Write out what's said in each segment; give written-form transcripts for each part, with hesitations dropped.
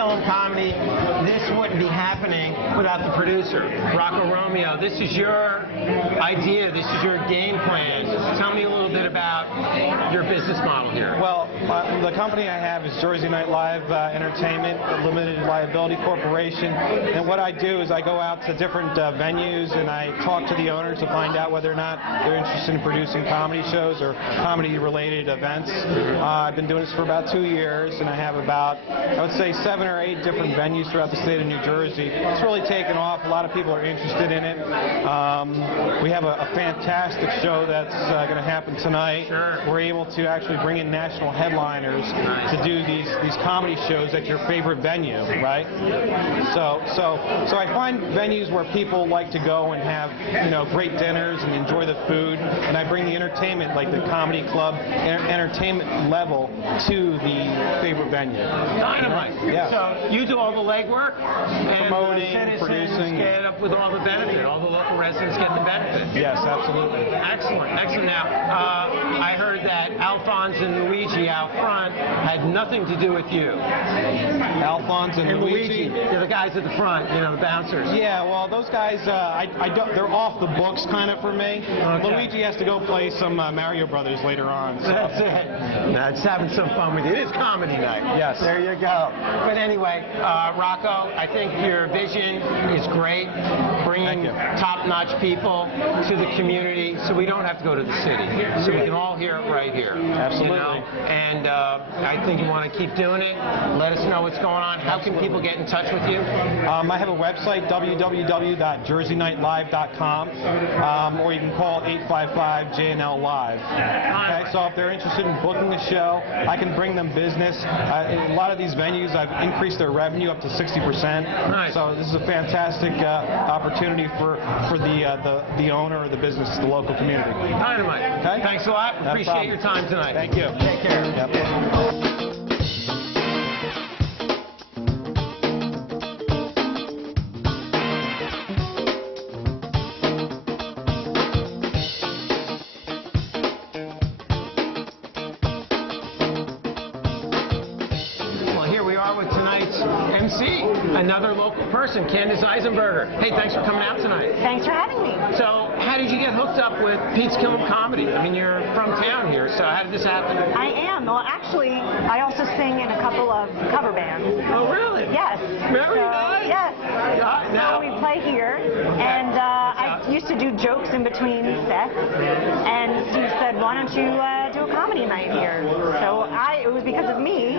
Killam Comedy, this wouldn't be happening without the producer, Rocco Romeo. This is your idea. This is your game plan. Tell me a little bit about your business model here. Well, the company I have is Jersey Night Live Entertainment, a limited liability corporation. And what I do is I go out to different venues and I talk to the owners to find out whether or not they're interested in producing comedy shows or comedy-related events. I've been doing this for about 2 years, and I have about, I would say, 7 or 8 different venues throughout the state of New Jersey. It's really taken off. A lot of people are interested in it. We have a fantastic show that's going to happen tonight. Sure. We're able to actually bring in national headliners to do these comedy shows at your favorite venue, right? So I find venues where people like to go and have, great dinners and enjoy the food, and I bring the entertainment, like the comedy club entertainment level, to the favorite venue. Dynamite. Yeah. So you do all the legwork, and promoting, citizens producing, get up with all the benefit. All the local residents get the benefit. Yes, absolutely. Excellent, excellent. Now, I heard that Alphonse and Luigi out front had nothing to do with you. Alphonse and Luigi. They're the guys at the front, the bouncers. Yeah, well, those guys, they're off the books kind of for me. Okay. Luigi has to go play some Mario Brothers later on. So. That's it. That's having some fun with you. It is comedy night. Yes. There you go. But anyway, Rocco, I think your vision is great, bringing top-notch people to the community so we don't have to go to the city, so we can all hear it right here. Absolutely. And I think you want to keep doing it. Let us know what's going on. How can people get in touch with you? I have a website, www.jerseynightlive.com, or you can call 855-JNL-LIVE. Okay, so if they're interested in booking a show, I can bring them business. In a lot of these venues, I've increased their revenue up to 60%. Nice. So this is a fantastic opportunity for the owner or the business, the local community. Dynamite. Okay? Thanks a lot. No Appreciate problem. your time tonight. Thank you. Take care. Yep. MC, another local person, Candace Eisenberger. Hey, thanks for coming out tonight. Thanks for having me. So, how did you get hooked up with Pete's Killam Comedy? I mean, you're from town here, so how did this happen? I am. Well, actually, I also sing in a couple of cover bands. Oh, really? Yes. Very nice. Yes. Now, so we play here, and I used to do jokes in between sets, and Steve said, why don't you do a comedy night here? So it was because of me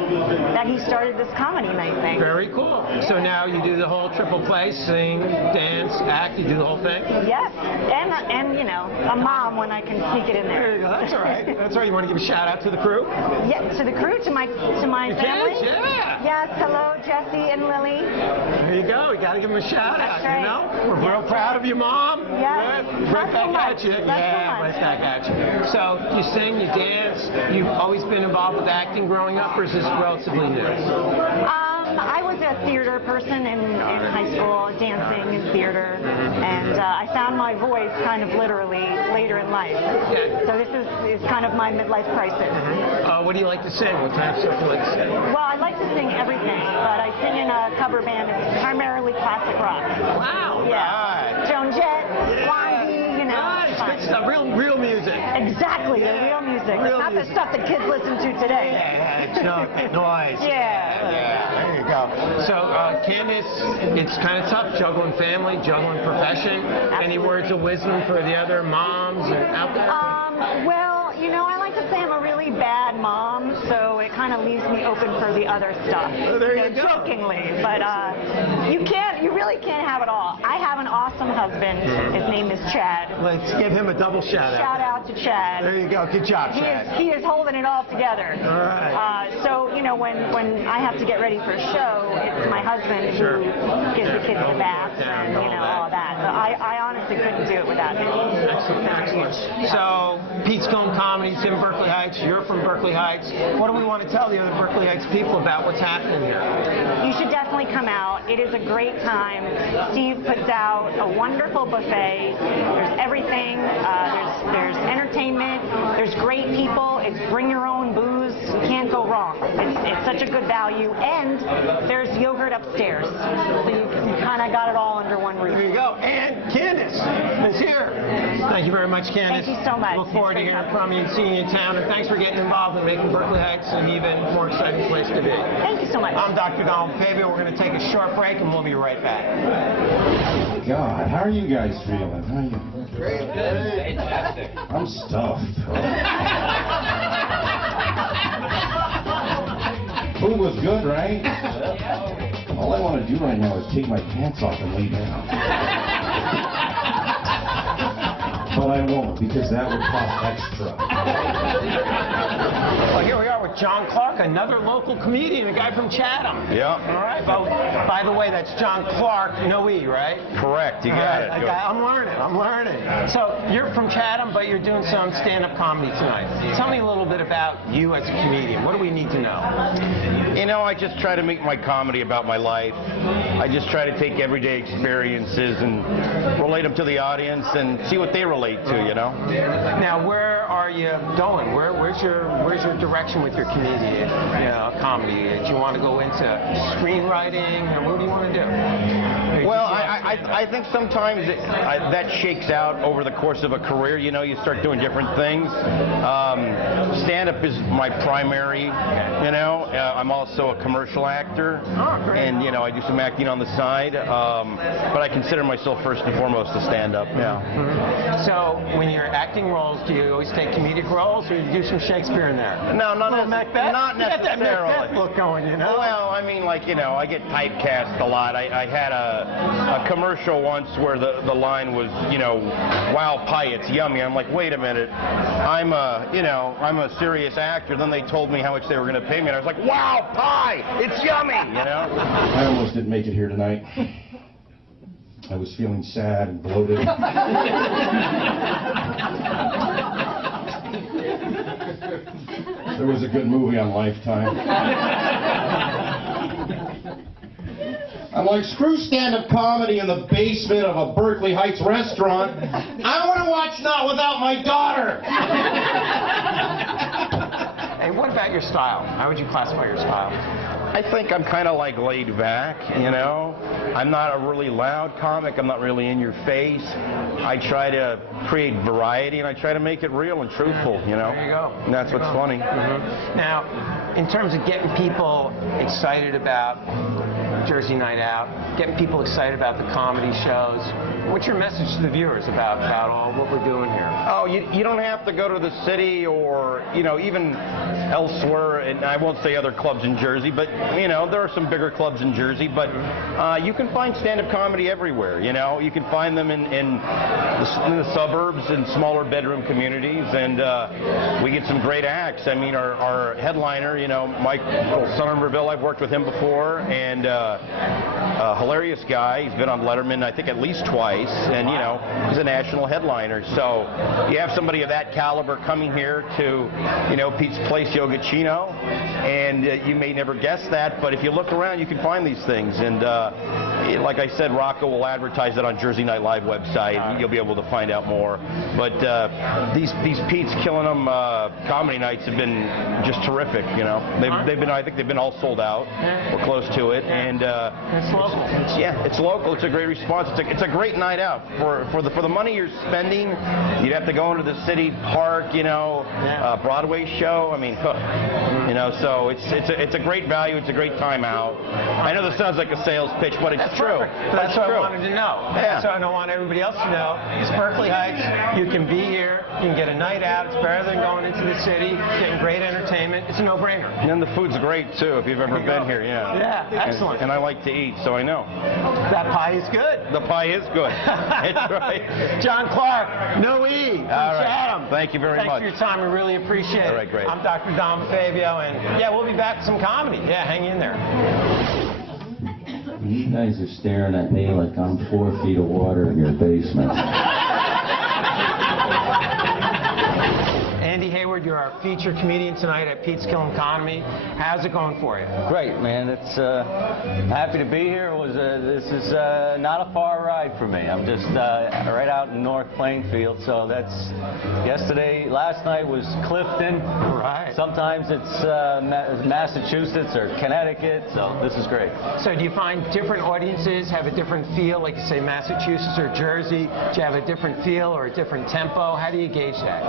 that he started this comedy night thing. Very cool. So now you do the whole triple play, sing, dance, act, you do the whole thing? Yes, and a mom when I can sneak it in there. There you go. That's all right. That's all right. You want to give a shout out to the crew? Yeah, to the crew, to my family. Kids, yeah. Yes, hello, Jesse and Lily. There you go. We got to give them a shout out. Right. We're real proud of you, Mom. Yeah. Right back at you. Yeah, right back at you. So you sing, you dance. You've always been involved with acting growing up, or is this relatively new? I was a theater person in high school, dancing and theater, and I found my voice kind of literally later in life. So this is kind of my midlife crisis. What do you like to sing? What kind of stuff do you like to sing? Well, I like to sing everything, but I sing in a cover band. It's primarily classic rock. Wow. Yeah. Right. Joan Jett, Blondie, Nice. Good stuff. Real music. Exactly, the real music. Not the stuff that kids listen to today. Yeah, junk, noise. Yeah. There you go. So, Candace, it's kind of tough juggling family, juggling profession. Any words of wisdom for the other moms out there? Well, I like to say I'm a really bad mom, so it kind of leaves me open for the other stuff. There you go. Jokingly, but you really can't have it all. I have an awesome husband. His name is Chad. Let's give him a double shout out. Shout out to Chad. There you go. Good job, Chad. He is holding it all together. All right. So, when I have to get ready for a show, it's my husband who gives the kids the baths and, all that. So I honestly couldn't do it without him. Excellent. So, Pete's Killam Comedy is in Berkeley Heights. You're from Berkeley Heights. What do we want to tell the other Berkeley Heights people about what's happening here? You should definitely come out. It is a great time. Steve puts out a wonderful buffet. There's everything. There's entertainment. There's great people. It's bring your own booze. You can't go wrong. It's such a good value, and there's yogurt upstairs, so you kind of got it all under one roof. There you go. And Candace is here. Thank you very much, Candace. Thank you so much. Look forward to hearing from you and seeing you in town, and thanks for getting involved in making Berkeley Heights an even more exciting place to be. Thank you so much. I'm Dr. Donald Fabio. We're going to take a short break, and we'll be right back. God, how are you guys feeling? How are you? Great. Fantastic. I'm stuffed. Food was good, right? All I want to do right now is take my pants off and lay down. But I won't, because that would cost extra. Well, here we are with John Clark, another local comedian, a guy from Chatham. Yeah. All right. Well, by the way, that's John Clark, no E, right? Correct. You got it. Good. I'm learning. So you're from Chatham, but you're doing some stand-up comedy tonight. Tell me a little bit about you as a comedian. What do we need to know? You know, I just try to make my comedy about my life. I just try to take everyday experiences and relate them to the audience and see what they relate to, you know? Now, where are you going? Where's your direction with your comedy? Comedy? Do you want to go into screenwriting, or what do you want to do? Well, I think sometimes that shakes out over the course of a career. You know, you start doing different things. Stand-up is my primary, you know. I'm also a commercial actor. Oh, great. And, you know, I do some acting on the side. But I consider myself first and foremost a stand-up, yeah. Mm-hmm. So when you're acting roles, do you always take comedic roles, or do you do some Shakespeare in there? No, not necessarily. Not necessarily. That look going, you know? Well, I mean, like, you know, I get typecast a lot. I had a commercial once where the line was, you know, wow, pie, it's yummy. I'm like, wait a minute, I'm a serious actor. Then they told me how much they were going to pay me, and I was like, wow, pie, it's yummy, you know? I almost didn't make it here tonight. I was feeling sad and bloated. There was a good movie on Lifetime. I'm like, screw stand-up comedy in the basement of a Berkeley Heights restaurant. I want to watch Not Without My Daughter. Hey, what about your style? How would you classify your style? I think I'm kind of like laid back, you know. I'm not a really loud comic. I'm not really in your face. I try to create variety, and I try to make it real and truthful, you know. There you go. And that's what's funny. Mm-hmm. Now, in terms of getting people excited about Jersey Night Out, getting people excited about the comedy shows, what's your message to the viewers about all what we're doing here? Oh, you don't have to go to the city or, you know, even elsewhere, and I won't say other clubs in Jersey, but, you know, there are some bigger clubs in Jersey, but you can find stand-up comedy everywhere, you know. You can find them in the suburbs and smaller bedroom communities, and we get some great acts. I mean, our headliner, you know, Michael Somerville, I've worked with him before, and a hilarious guy. He's been on Letterman, I think, at least twice, and, you know, he's a national headliner. So you have somebody of that caliber coming here to, you know, Pete's Place Yogachino, and you may never guess that, but if you look around, you can find these things. And like I said, Rocco will advertise it on Jersey Night Live website. You'll be able to find out more. But these Pete's Killing 'Em comedy nights have been just terrific, you know. I think they've been all sold out. We're close to it. And It's local. it's local. It's a great response. It's a great night out. For the money you're spending, you'd have to go into the city park, you know, Broadway show. I mean, you know, so it's a great value. It's a great time out. I know this sounds like a sales pitch, but it's true. That's what I wanted to know. Yeah. That's what I want everybody else to know. It's Berkeley Heights. You can be here. You can get a night out. It's better than going into the city, getting great entertainment. It's a no-brainer. And the food's great too. If you've ever been here, Yeah, excellent. And I like to eat, so I know. That pie is good. The pie is good. That's right. John Clark, no E. From Chatham. Thank you very much. Thanks for your time. We really appreciate it. All right, great. I'm Dr. Don Fabio, and yeah, we'll be back with some comedy. Yeah, hang in there. You guys are staring at me like I'm 4 feet of water in your basement. Andy Hayward Howard, you're our featured comedian tonight at Pete's Killam Comedy. How's it going for you? Great, man. It's happy to be here. This is not a far ride for me. I'm just right out in North Plainfield, so that's last night was Clifton. Right. Sometimes it's Massachusetts or Connecticut, so this is great. So do you find different audiences have a different feel, like you say Massachusetts or Jersey? Do you have a different feel or a different tempo? How do you gauge that?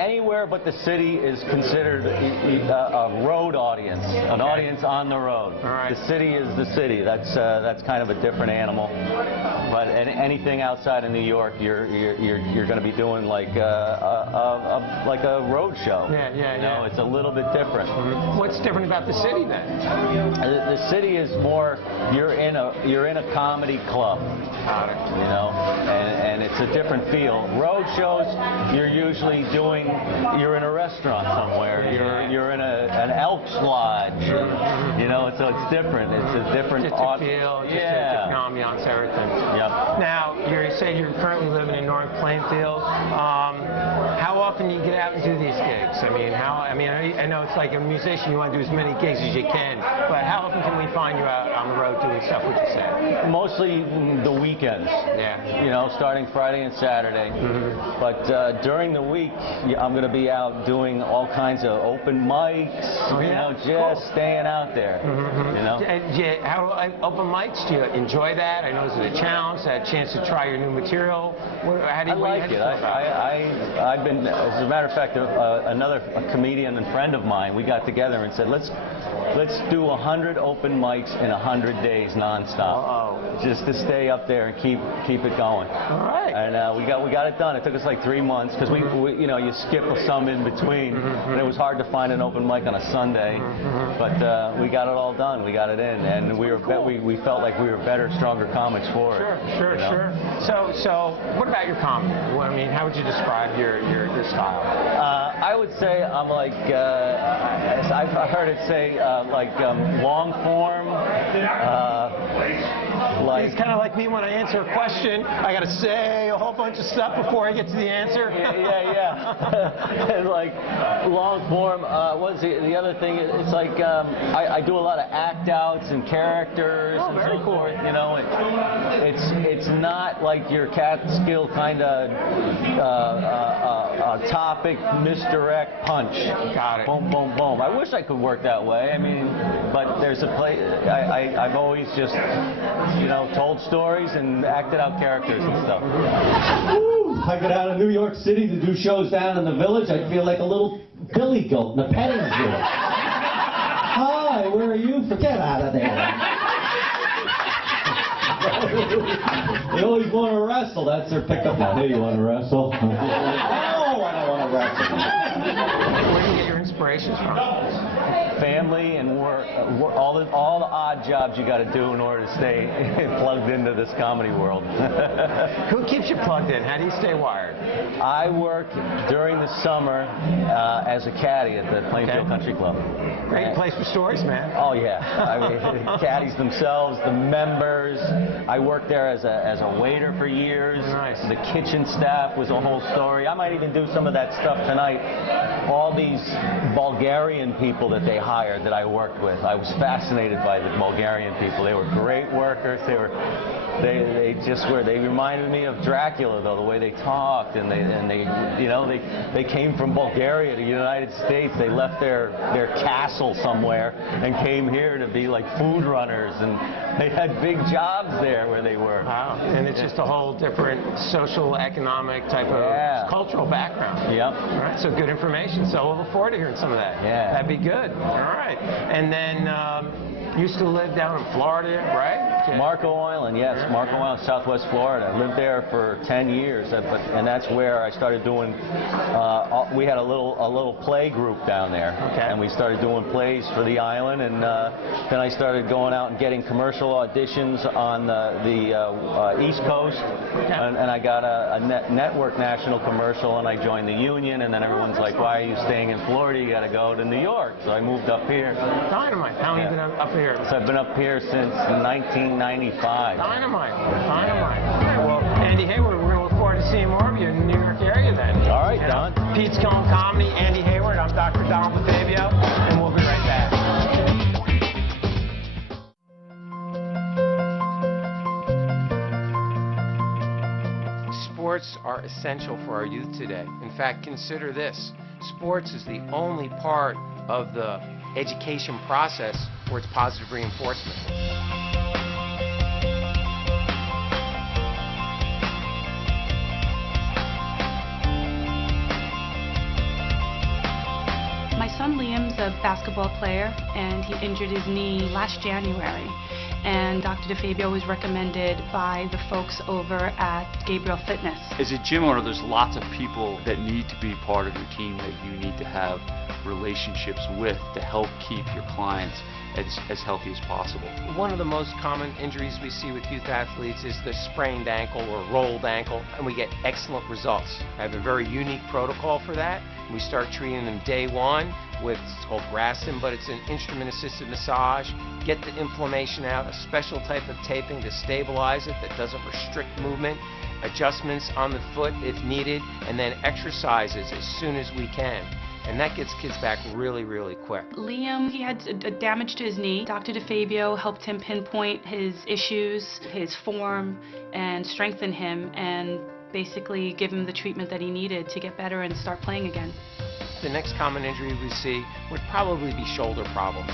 Anywhere but the city is considered a road audience, an audience on the road. All right. The city is the city. That's kind of a different animal. But anything outside of New York, you're going to be doing like a road show. Yeah. You know, it's a little bit different. What's different about the city then? The city is more you're in a comedy club. Got it. You know, and it's a different feel. Road shows, you're usually you're in a restaurant somewhere. You're in an Elks Lodge. You know, so it's different. It's a different feel, just a different ambiance, everything. Yep. Now, you say you're currently living in North Plainfield. How often do you get out and do these gigs? I know it's like a musician, you want to do as many gigs as you can, but how often can we find you out on the road doing stuff, would you say? Mostly the weekends. Yeah. You know, starting Friday and Saturday. But during the week, I'm going to be out doing all kinds of open mics. You know, just staying out there. You know. How open mics? Do you enjoy that? I know this is a challenge. A chance to try your new material. How do you like it. I've been, as a matter of fact, another comedian and friend of mine, we got together and said, let's do 100 open mics in 100 days nonstop, just to stay up there and keep it going. All right. And we got it done. It took us like 3 months because we you know, you skip some in between, and it was hard to find an open mic on a Sunday. But we got it all done. We got it in, and we felt like we were better, stronger comics for it. Sure. So what about your comedy? I mean, how would you describe your style? I would say I'm like I've heard it say long form. It's kind of like me when I answer a question. I got to say a whole bunch of stuff before I get to the answer. Yeah. And like long form. What's the other thing? It's like I do a lot of act outs and characters. Oh, very cool. You know, it's not like your Catskill kind of topic misdirect punch. Got it. Boom, boom, boom. I wish I could work that way. I mean, but there's a place. I've always just, you know, told stories and acted out characters and stuff. Woo! If I get out of New York City to do shows down in the Village, I'd feel like a little billy goat in a petting zoo. Hi, where are you? Forget out of there. They always want to wrestle. That's their pickup line. Hey, you want to wrestle? No, I don't want to wrestle. Where do you get your inspirations from? Family and work, all the odd jobs you got to do in order to stay plugged into this comedy world. Who keeps you plugged in? How do you stay wired? I work during the summer as a caddy at the Plainfield Country Club. Great place for stories, man. Oh yeah, I mean, caddies themselves, the members. I worked there as a waiter for years. Nice. The kitchen staff was a whole story. I might even do some of that stuff tonight. All these Bulgarian people that they hired that I worked with, I was fascinated by the Bulgarian people. They were great workers. They reminded me of Dracula, though, the way they talked, and they came from Bulgaria to the United States. They left their castle somewhere and came here to be like food runners, and they had big jobs there where they were. Wow. And it's just a whole different social, economic type of cultural background. Yep. All right, so good information. So we'll look forward to hearing some of that. Yeah. That'd be good. All right. And then used to live down in Florida, right? Okay. Marco Island, yes. Marco Island, Southwest Florida. I lived there for 10 years, and that's where I started doing, we had a little play group down there. Okay. And we started doing plays for the island, and then I started going out and getting commercial auditions on the East Coast, and I got a network national commercial, and I joined the union, and then everyone's like, why are you staying in Florida? You got to go to New York. So I moved up here. Dynamite. How long have you been up here? So I've been up here since 1995. Dynamite. All right, well, Andy Hayward, we're going to look forward to seeing more of you in the New York area then. All right, Don. Pete's Killing Comedy, Andy Hayward. I'm Dr. Don DeFabio, and we'll be right back. Sports are essential for our youth today. In fact, consider this. Sports is the only part of the education process where it's positive reinforcement. My son Liam's a basketball player, and he injured his knee last January. And Dr. DeFabio was recommended by the folks over at Gabriel Fitness. As a gym owner, there's lots of people that need to be part of your team that you need to have relationships with to help keep your clients as healthy as possible. One of the most common injuries we see with youth athletes is the sprained ankle or rolled ankle, and we get excellent results. I have a very unique protocol for that. We start treating them day one with, it's called Graston, but it's an instrument-assisted massage. Get the inflammation out, a special type of taping to stabilize it that doesn't restrict movement, adjustments on the foot if needed, and then exercises as soon as we can. And that gets kids back really, really quick. Liam, he had a damage to his knee. Dr. DeFabio helped him pinpoint his issues, his form, and strengthen him, and basically give him the treatment that he needed to get better and start playing again. The next common injury we see would probably be shoulder problems.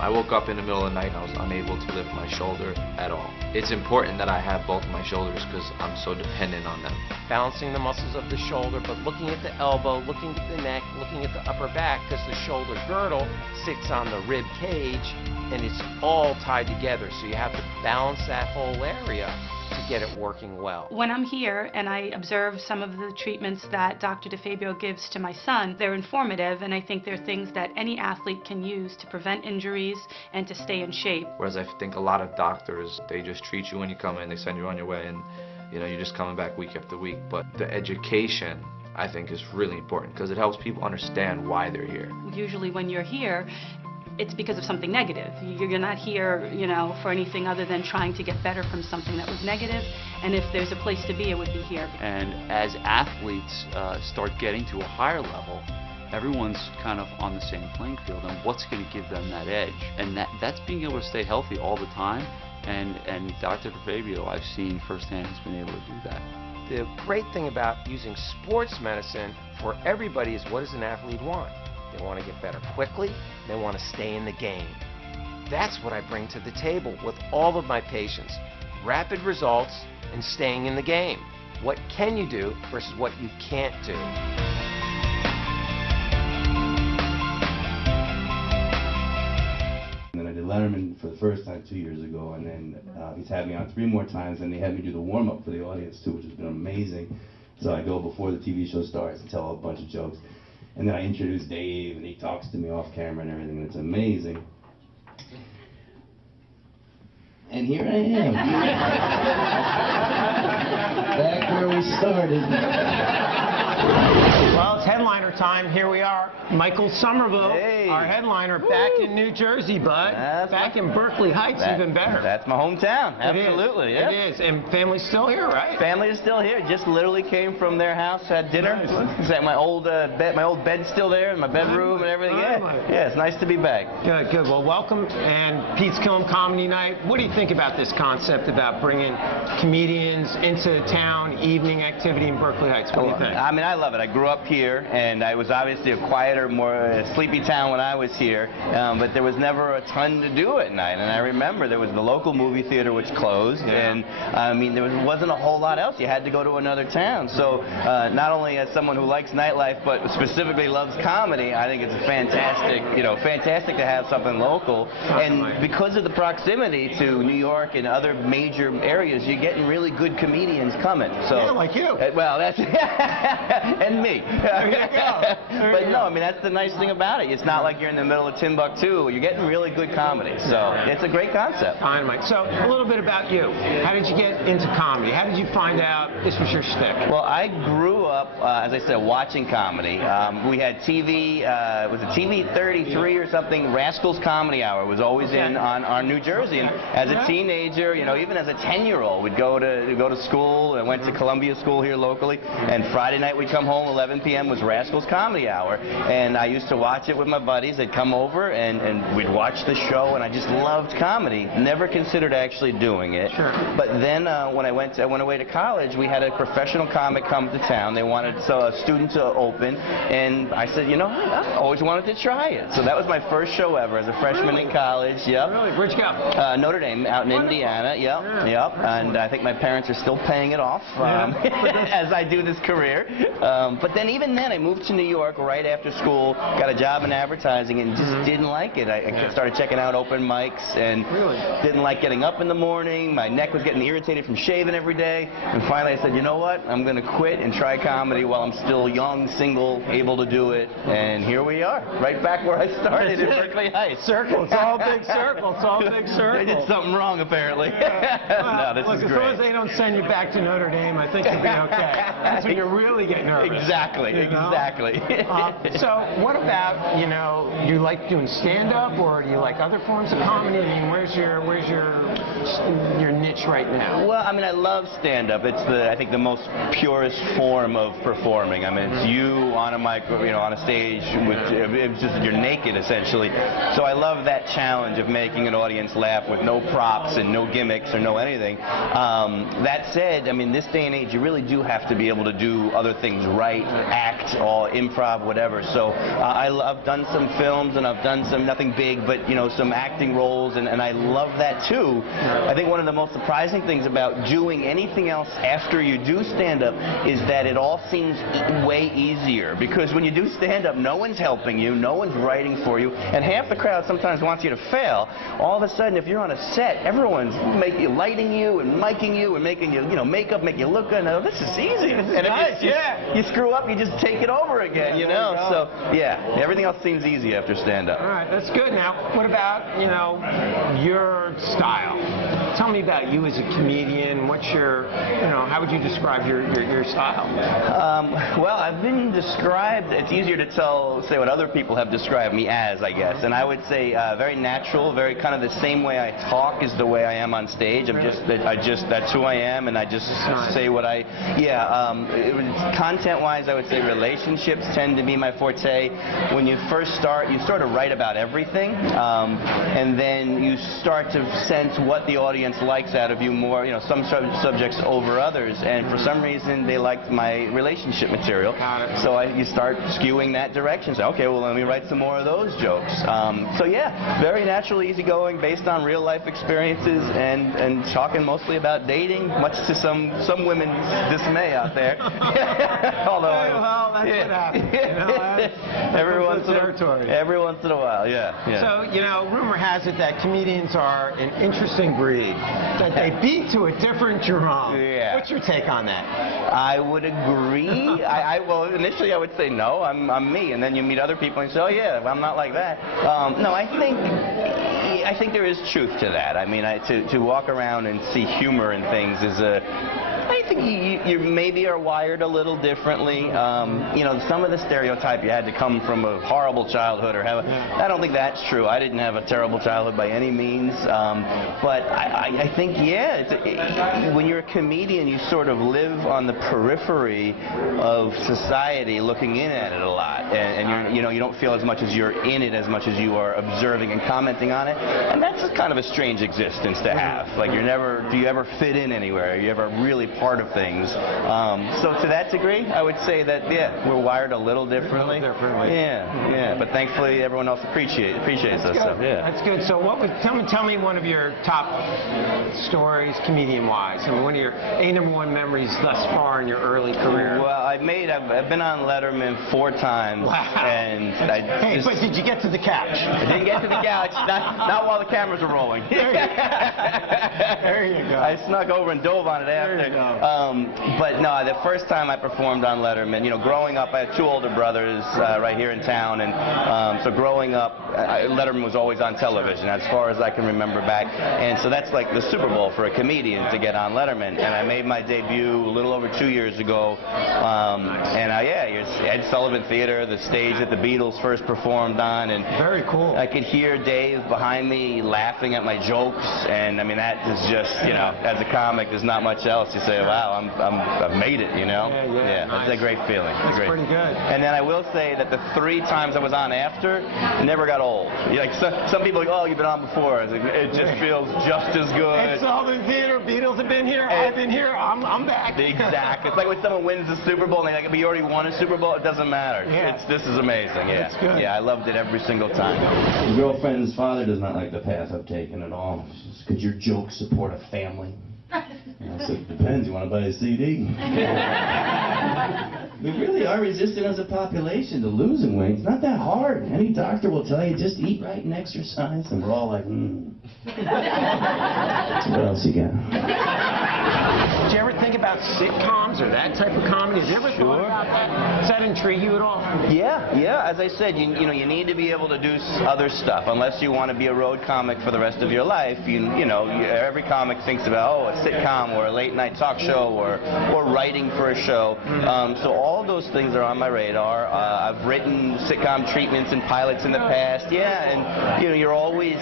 I woke up in the middle of the night and I was unable to lift my shoulder at all. It's important that I have both of my shoulders because I'm so dependent on them. Balancing the muscles of the shoulder, but looking at the elbow, looking at the neck, looking at the upper back, because the shoulder girdle sits on the rib cage and it's all tied together. So you have to balance that whole area to get it working well. When I'm here and I observe some of the treatments that Dr. DeFabio gives to my son, they're informative, and I think they're things that any athlete can use to prevent injuries and to stay in shape. Whereas I think a lot of doctors, they just treat you when you come in, they send you on your way, and you know, you're just coming back week after week. But the education, I think, is really important because it helps people understand why they're here. Usually when you're here, it's because of something negative. You're not here, you know, for anything other than trying to get better from something that was negative. And if there's a place to be, it would be here. And as athletes start getting to a higher level, everyone's kind of on the same playing field, and what's going to give them that edge? And that's being able to stay healthy all the time. And Dr. DeFabio, I've seen firsthand, has been able to do that. The great thing about using sports medicine for everybody is, what does an athlete want? They want to get better quickly. They want to stay in the game. That's what I bring to the table with all of my patients. Rapid results and staying in the game. What can you do versus what you can't do? And then I did Letterman for the first time 2 years ago, and then he's had me on 3 more times, and they had me do the warm-up for the audience too, which has been amazing. So I go before the TV show starts and tell a bunch of jokes. And then I introduce Dave, and he talks to me off camera and everything, and it's amazing. And here I am. Back where we started. Well, it's headliner time. Here we are. Michael Somerville, our headliner, back in New Jersey, bud. Back in Berkeley Heights, even better. That's my hometown. Absolutely, yeah. It is. And family's still here, right? Family is still here. Just literally came from their house, had dinner. Nice. My old bed's still there, and my bedroom and everything. Yeah, it's nice to be back. Good, good. Well, welcome. And Pete's Killing Comedy Night. What do you think about this concept about bringing comedians into town, evening activity in Berkeley Heights? What do you think? I mean, I love it. I grew up here, and I was obviously a quieter, more sleepy town when I was here, but there was never a ton to do at night. And I remember there was the local movie theater which closed, and I mean, there wasn't a whole lot else. You had to go to another town. So not only as someone who likes nightlife, but specifically loves comedy, I think it's fantastic, fantastic to have something local. And because of the proximity to New York and other major areas, you're getting really good comedians coming. So, yeah, like you. Well, that's and me. There you go. But no, I mean, that's the nice thing about it. It's not like you're in the middle of Timbuktu. You're getting really good comedy. So it's a great concept. Dynamite. So a little bit about you. How did you get into comedy? How did you find out this was your shtick? Well, I grew up, as I said, watching comedy. We had TV, was it TV 33 or something? Rascals Comedy Hour was always in on New Jersey. And as a teenager, you know, even as a 10-year-old, we'd go to school. I went to Columbia School here locally, and Friday night we'd come home, 11 p.m. was Rascals Comedy Hour, and I used to watch it with my buddies. They'd come over, and we'd watch the show, and I just loved comedy. Never considered actually doing it. Sure. But then when I went away to college, we had a professional comic come to town. They wanted a student to open, and I said, you know, I always wanted to try it. So that was my first show ever as a freshman in college. Yep. Really? Where'd you go? Notre Dame, out in Indiana. Yep. Yep. And I think my parents are still paying it off as I do this career. But then even then, I moved to New York right after school, got a job in advertising, and just didn't like it. I started checking out open mics, and didn't like getting up in the morning. My neck was getting irritated from shaving every day. And finally I said, you know what? I'm going to quit and try comedy while I'm still young, single, able to do it. And here we are, right back where I started in Berkeley Heights. Circle. It's all big circle. It's all big circle. I did something wrong, apparently. Well, no, this is as great. long as they don't send you back to Notre Dame, I think you'll be okay. That's when you really get nervous. Exactly. You know? Exactly. So what about, you know, you like doing stand-up, or do you like other forms of comedy? I mean, where's your niche right now? Well, I mean, I love stand-up. It's I think the most purest form of performing. I mean, it's you on a mic, you know, on a stage it's just you're naked essentially. So I love that challenge of making an audience laugh with no props and no gimmicks or no anything. That said, I mean, this day and age, you really do have to be able to do other things right, act, or improv, whatever. So I've done some films, and I've done some, nothing big, but, you know, some acting roles, and I love that too. I think one of the most surprising things about doing anything else after you do stand-up is that it all seems way easier, because when you do stand-up, no one's helping you, no one's writing for you, and half the crowd sometimes wants you to fail. All of a sudden, if you're on a set, everyone's lighting you and miking you and making you, makeup, make you look good. Now, this is easy. And if you screw up, you just take it over again, you know? So, yeah, everything else seems easy after stand-up. All right, that's good. Now, what about, you know, your style? Tell me about you as a comedian. What's your, you know, how would you describe your style? Well, I've been described, it's easier to say what other people have described me as, I guess. And I would say very natural, very kind of the same way I talk is the way I am on stage. That's who I am, and I just say what content-wise, I would say relationships tend to be my forte. When you first start, you sort of write about everything, and then you start to sense what the audience likes out of you more, you know, some subjects over others, and for some reason they liked my relationship material, so you start skewing that direction. So, okay, well, let me write some more of those jokes. So yeah, very natural, easygoing, based on real life experiences, and talking mostly about dating, much to some women's dismay out there. Although, well, that's what happens. You know, every once in a while, yeah. So, you know, rumor has it that comedians are an interesting breed, that they beat to a different drum. Yeah. What's your take on that? I would agree. Well, initially I would say no, I'm me, and then you meet other people and you say, oh yeah, I'm not like that. No, I think there is truth to that. I mean, to walk around and see humor in things is I think you maybe are wired a little differently. You know, some of the stereotype you had to come from a horrible childhood or have I don't think that's true. I didn't have a terrible childhood by any means. But I think, when you're a comedian, you sort of live on the periphery of society, looking in at it a lot. And you don't feel as much as you're in it as much as you are observing and commenting on it. And that's kind of a strange existence to have. Like, do you ever fit in anywhere? Are you ever really part of things? So to that degree, I would say that, we're wired a little differently. Yeah. But thankfully, everyone else appreciates us. So, That's good. So tell me one of your top stories, comedian-wise. I mean, one of your #1 memories thus far in your early career. Well, I've been on Letterman 4 times. Wow. And but did you get to the couch? I didn't get to the couch. Not while the cameras were rolling. There you go. I snuck over and dove on it after. There you go. But no, the first time I performed on Letterman, you know, growing up, I had two older brothers right here in town, and so growing up, Letterman was always on television, as far as I can remember back. And so that's like the Super Bowl for a comedian to get on Letterman. And I made my debut a little over 2 years ago. Ed Sullivan Theater, the stage that the Beatles first performed on, and very cool. I could hear Dave behind me laughing at my jokes, and I mean that is just, you know, as a comic, there's not much else. You say, wow, I've made it, you know. Yeah, nice. It's a great feeling. That's pretty good. And then I will say that the 3 times I was on after never got old. Like some people are like, oh, you've been on before. Like, it just feels just as good. Ed Sullivan Theater, Beatles have been here. I've been here. I'm back. Exactly. It's like when someone wins the Super Bowl and they're like, but you already won a Super Bowl. It doesn't matter. Yeah. This is amazing. Yeah. That's good. Yeah, I loved it every single time. His girlfriend's father does not like the path I've taken at all. She says, could your jokes support a family? And I said, depends. You want to buy a CD? We really are resistant as a population to losing weight. It's not that hard. Any doctor will tell you just eat right and exercise, and we're all like, So what else you got? Did you ever think about sitcoms or that type of comedy? Have you ever thought about that? Does that intrigue you at all? Yeah. As I said, you know, you need to be able to do other stuff. Unless you want to be a road comic for the rest of your life, you know, every comic thinks about, a sitcom or a late night talk show or writing for a show. So all those things are on my radar. I've written sitcom treatments and pilots in the past. Yeah, and you know, you're always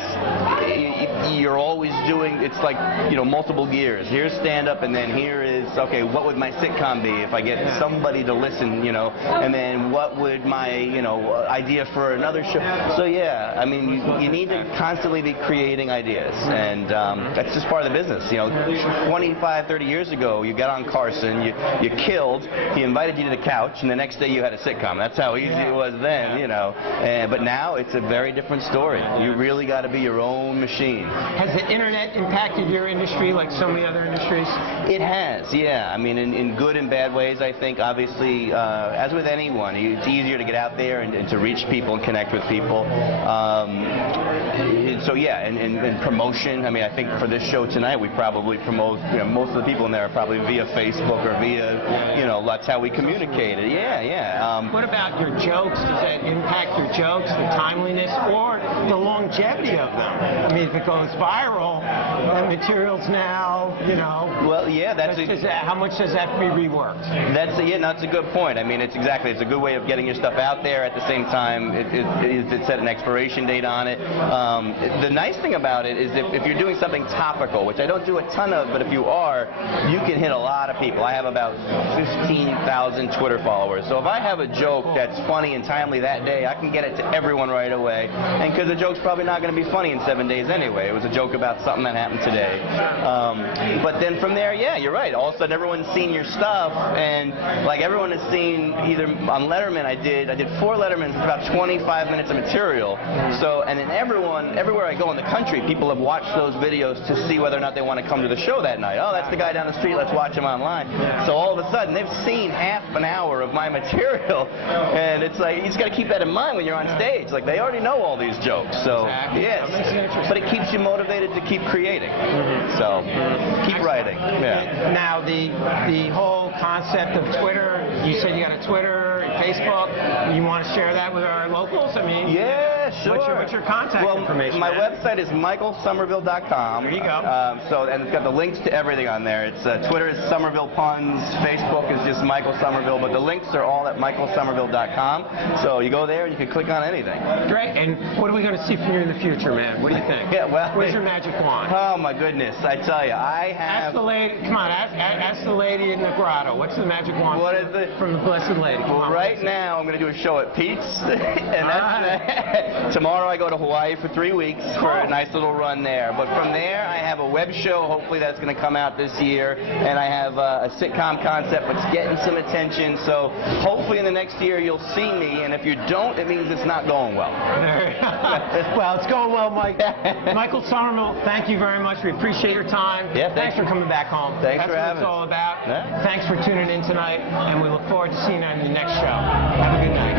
doing. It's like, you know, multiple gears. Here's stand-up, and then here is, okay, what would my sitcom be if I get somebody to listen, you know, and then what would my, you know, idea for another show. So yeah, I mean, you need to constantly be creating ideas, and that's just part of the business. You know, 25, 30 years ago, you got on Carson, you killed, he invited you to the couch, and the next day you had a sitcom. That's how easy it was then, you know. But now it's a very different story. You really got to be your own machine. Has the internet impacted your industry like so many other industries? It has, yeah. I mean, in good and bad ways, I think. Obviously, as with anyone, it's easier to get out there and to reach people and connect with people. So yeah, and promotion. I mean, I think for this show tonight, we probably promote, you know, most of the people in there are probably via Facebook or via, you know, that's how we communicated. Yeah. What about your jokes? Does that impact your jokes, the timeliness, or the longevity of them? I mean, if it goes viral, the material's now, you know. Well, yeah, how much does that have to be reworked? That's a good point. I mean, it's a good way of getting your stuff out there. At the same time, it set an expiration date on it. The nice thing about it is if you're doing something topical, which I don't do a ton of, but if you are, you can hit a lot of people. I have about 15,000 Twitter followers. So if I have a joke that's funny and timely that day, I can get it to everyone right away. And because the joke's probably not going to be funny in 7 days anyway. It was a joke about something that happened today. But then from there, yeah, you're right. All of a sudden, everyone's seen your stuff, and like everyone has seen either on Letterman. I did 4 Lettermans, about 25 minutes of material. So, and then everywhere I go in the country, people have watched those videos to see whether or not they want to come to the show that night. Oh, that's the guy down the street. Let's watch him online. So all of a sudden, they've seen half an hour of my material, and it's like you just got to keep that in mind when you're on stage. Like they already know all these jokes. So yes, but it keeps you motivated to keep creating. So keep writing. Yeah. Now the whole concept of Twitter. You said you got a Twitter, Facebook. You want to share that with our locals? I mean, yeah, sure. What's your contact information? My website is michaelsomerville.com. There you go. And it's got the links to everything on there. It's Twitter is Somerville Puns. Facebook is just Michael Somerville, but the links are all at michaelsomerville.com. So you go there and you can click on anything. Great. And what are we going to see from you in the future, man? What do you think? Yeah, well, where's your magic wand? Oh my goodness, I tell you, I have. Ask the lady. Come on, ask the lady in the grotto. What's the magic wand? What is it? From the Blessed Lady. Well, right now I'm going to do a show at Pete's, and that's tomorrow. I go to Hawaii for 3 weeks for a nice little run there. But from there, I have a web show. Hopefully, that's going to come out this year, and I have a sitcom concept, but it's getting some attention. So hopefully, in the next year, you'll see me. And if you don't, it means it's not going well. Well, it's going well, Mike. Michael Somerville, thank you very much. We appreciate your time. Yeah, thanks for coming back home. Thanks That's for what having it's all about. Yeah. Thanks for tuning in tonight, and we look forward to seeing you on the next show. Have a good night.